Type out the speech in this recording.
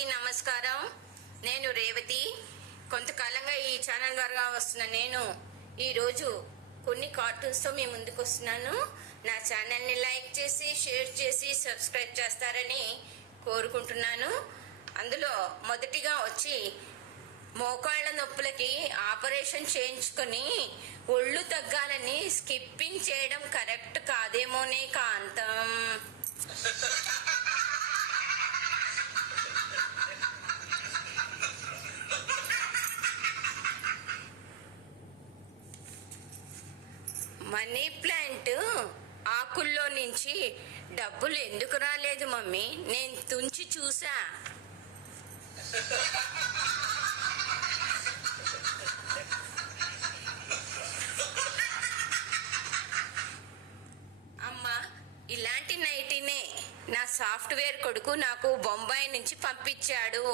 అందరికీ నమస్కారం. నేను రేవతి. కొంతకాలంగా ఈ ఛానల్ ద్వారా వస్తున్న నేను ఈరోజు కొన్ని కార్టూన్స్తో మీ ముందుకు వస్తున్నాను. నా ఛానల్ని లైక్ చేసి షేర్ చేసి సబ్స్క్రైబ్ చేస్తారని కోరుకుంటున్నాను. అందులో మొదటిగా వచ్చి మోకాళ్ళ నొప్పులకి ఆపరేషన్ చేయించుకొని ఒళ్ళు తగ్గాలని స్కిప్పింగ్ చేయడం కరెక్ట్ కాదేమోనే కాంతం. మనీ ప్లాంట్ ఆకుల్లో నుంచి డబ్బులు ఎందుకు రాలేదు మమ్మీ? నేను తుంచి చూసా. అమ్మా ఇలాంటి నైటీనే నా సాఫ్ట్వేర్ కొడుకు నాకు బొంబాయి నుంచి పంపించాడు.